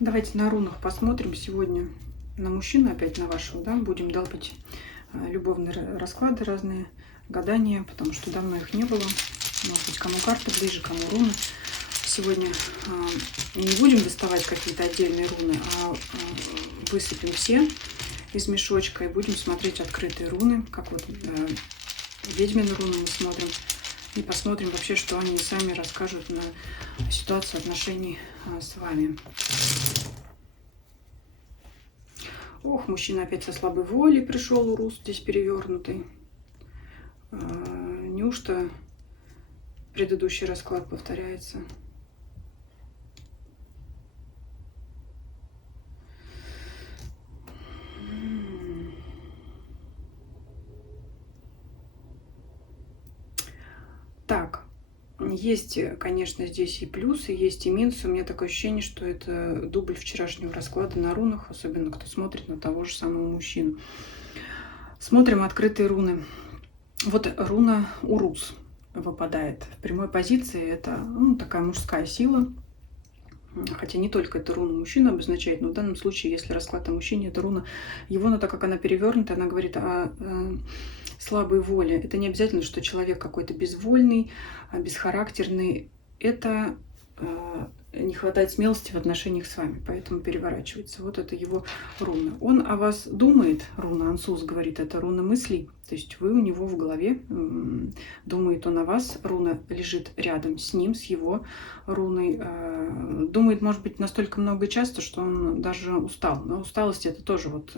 Давайте на рунах посмотрим сегодня на мужчину, опять на вашего, да, будем долбить любовные расклады разные, гадания, потому что давно их не было. Может быть, кому карта ближе, кому руны. Сегодня не будем доставать какие-то отдельные руны, а высыпем все из мешочка и будем смотреть открытые руны, как вот ведьмины руны мы смотрим. И посмотрим вообще, что они сами расскажут на ситуацию отношений с вами. Ох, мужчина опять со слабой волей пришел, урус здесь перевернутый. Неужто предыдущий расклад повторяется? Так, есть, конечно, здесь и плюсы, есть и минусы. У меня такое ощущение, что это дубль вчерашнего расклада на рунах, особенно кто смотрит на того же самого мужчину. Смотрим открытые руны. Вот руна Урус выпадает в прямой позиции. Это такая мужская сила. Хотя не только эта руна мужчина обозначает, но в данном случае, если расклад о мужчине, это руна его, но так как она перевернута, она говорит о слабой воле. Это не обязательно, что человек какой-то безвольный, бесхарактерный. Это не хватает смелости в отношениях с вами, поэтому переворачивается. Вот это его руна. Он о вас думает, руна Ансус говорит, это руна мыслей. То есть вы у него в голове, думает он о вас, руна лежит рядом с ним, с его руной. Думает, может быть, настолько много и часто, что он даже устал. Но усталость это тоже вот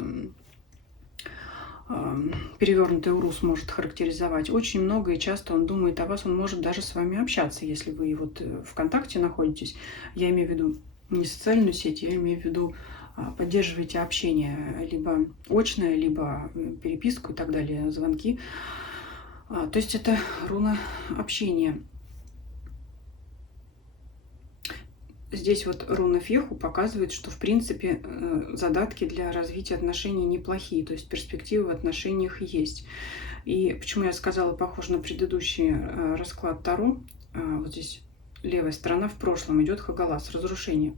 перевернутый урус может характеризовать. Очень много и часто он думает о вас, он может даже с вами общаться, если вы вот ВКонтакте находитесь. Я имею в виду не социальную сеть, я имею в виду поддерживаете общение, либо очное, либо переписку и так далее, звонки. То есть это руна общения. Здесь вот руна Феху показывает, что в принципе задатки для развития отношений неплохие, то есть перспективы в отношениях есть. И почему я сказала, похоже на предыдущий расклад Таро, вот здесь левая сторона в прошлом идет Хагалас, разрушение.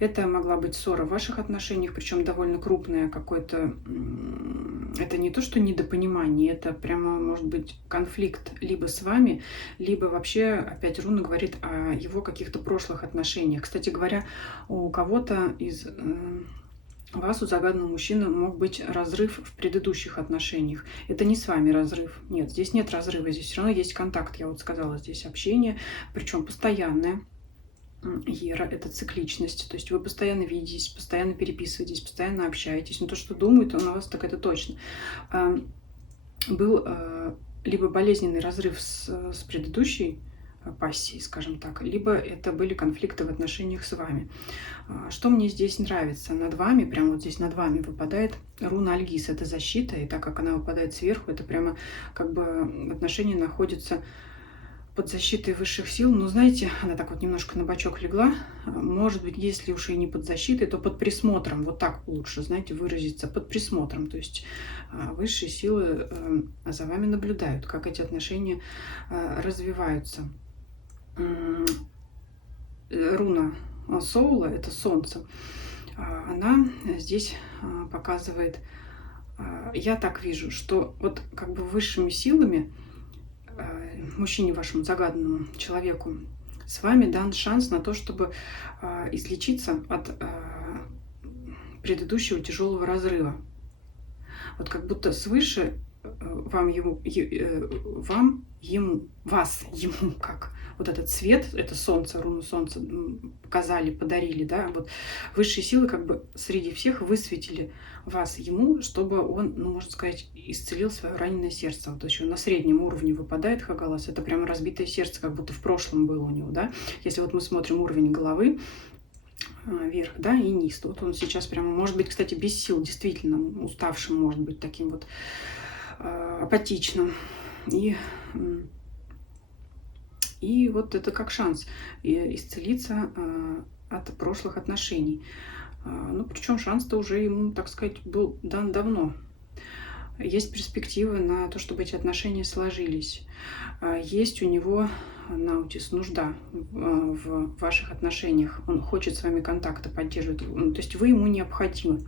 Это могла быть ссора в ваших отношениях, причем довольно крупная какой-то. Это не то, что недопонимание, это прямо может быть конфликт либо с вами, либо вообще, опять руна говорит о его каких-то прошлых отношениях. Кстати говоря, у кого-то из вас, у загаданного мужчины, мог быть разрыв в предыдущих отношениях. Это не с вами разрыв. Нет, здесь нет разрыва, здесь все равно есть контакт. Я вот сказала, здесь общение, причем постоянное. Ера – это цикличность, то есть вы постоянно видитесь, постоянно переписываетесь, постоянно общаетесь. Но то, что думает он о вас, так это точно. Был либо болезненный разрыв с предыдущей пассией, скажем так, либо это были конфликты в отношениях с вами. Что мне здесь нравится? Над вами, прямо вот здесь над вами выпадает руна Альгиз, это защита, и так как она выпадает сверху, это прямо как бы отношения находятся под защитой высших сил. Но знаете, она так вот немножко на бочок легла. Может быть, если уж и не под защитой, то под присмотром. Вот так лучше, знаете, выразиться. Под присмотром. То есть высшие силы за вами наблюдают, как эти отношения развиваются. Руна Соула, это солнце, она здесь показывает, я так вижу, что вот как бы высшими силами мужчине, вашему загаданному человеку, с вами дан шанс на то, чтобы излечиться от предыдущего тяжелого разрыва. Вот как будто свыше вас, ему, как вот этот свет, это солнце, руну солнца показали, подарили, да, вот высшие силы как бы среди всех высветили вас ему, чтобы он, ну, можно сказать, исцелил свое раненое сердце. Вот еще на среднем уровне выпадает Хагалас, это прямо разбитое сердце, как будто в прошлом было у него, да. Если вот мы смотрим уровень головы, вверх, да, и низ. Вот он сейчас прямо, может быть, кстати, без сил, действительно, уставшим, может быть, таким вот апатичным. И вот это как шанс исцелиться от прошлых отношений. Ну, причем шанс-то уже ему, так сказать, был дан давно. Есть перспективы на то, чтобы эти отношения сложились. Есть у него Наутис, нужда в ваших отношениях. Он хочет с вами контакта поддерживать. То есть вы ему необходимы.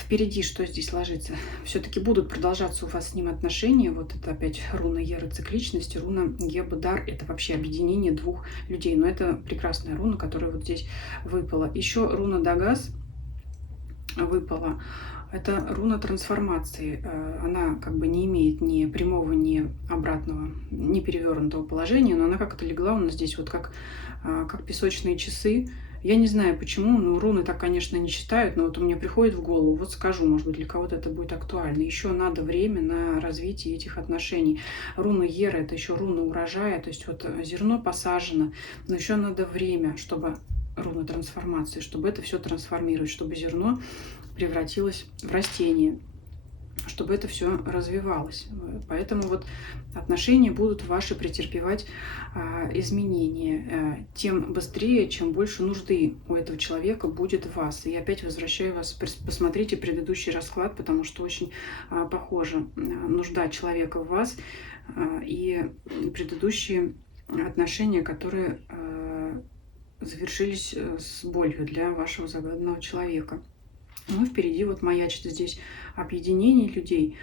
Впереди что здесь ложится? Все-таки будут продолжаться у вас с ним отношения. Вот это опять руна Еры цикличности, руна Гебудар. Это вообще объединение двух людей. Но это прекрасная руна, которая вот здесь выпала. Еще руна Дагас выпала. Это руна трансформации. Она как бы не имеет ни прямого, ни обратного, ни перевернутого положения, но она как-то легла у нас здесь вот как песочные часы. Я не знаю почему, но руны так, конечно, не читают, но вот у меня приходит в голову, вот скажу, может быть, для кого-то это будет актуально. Еще надо время на развитие этих отношений. Руна Ера — это еще руна урожая, то есть вот зерно посажено, но еще надо время, чтобы руна трансформации, чтобы это все трансформировать, чтобы зерно превратилось в растение, чтобы это все развивалось. Поэтому вот отношения будут ваши претерпевать изменения тем быстрее, чем больше нужды у этого человека будет в вас. И опять возвращаю вас, посмотрите предыдущий расклад, потому что очень похожа нужда человека в вас и предыдущие отношения, которые завершились с болью для вашего загаданного человека. Ну, впереди вот маячит здесь объединение людей.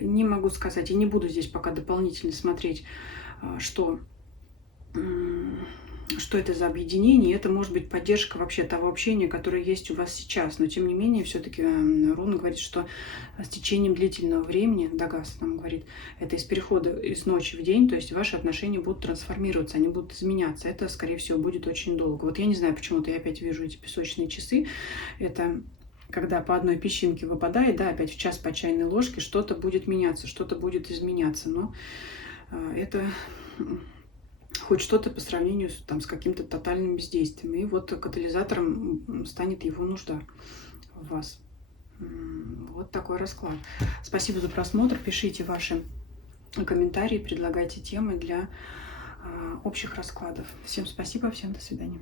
Не могу сказать, и не буду здесь пока дополнительно смотреть, что это за объединение. Это может быть поддержка вообще того общения, которое есть у вас сейчас. Но тем не менее, все-таки руна говорит, что с течением длительного времени, Дагас нам говорит, это из перехода из ночи в день, то есть ваши отношения будут трансформироваться, они будут изменяться. Это, скорее всего, будет очень долго. Вот я не знаю, почему-то я опять вижу эти песочные часы. Это когда по одной песчинке выпадает, да, опять в час по чайной ложке, что-то будет меняться, что-то будет изменяться. Но это хоть что-то по сравнению с каким-то тотальным бездействием. И вот катализатором станет его нужда в вас. Вот такой расклад. Спасибо за просмотр. Пишите ваши комментарии, предлагайте темы для общих раскладов. Всем спасибо, всем до свидания.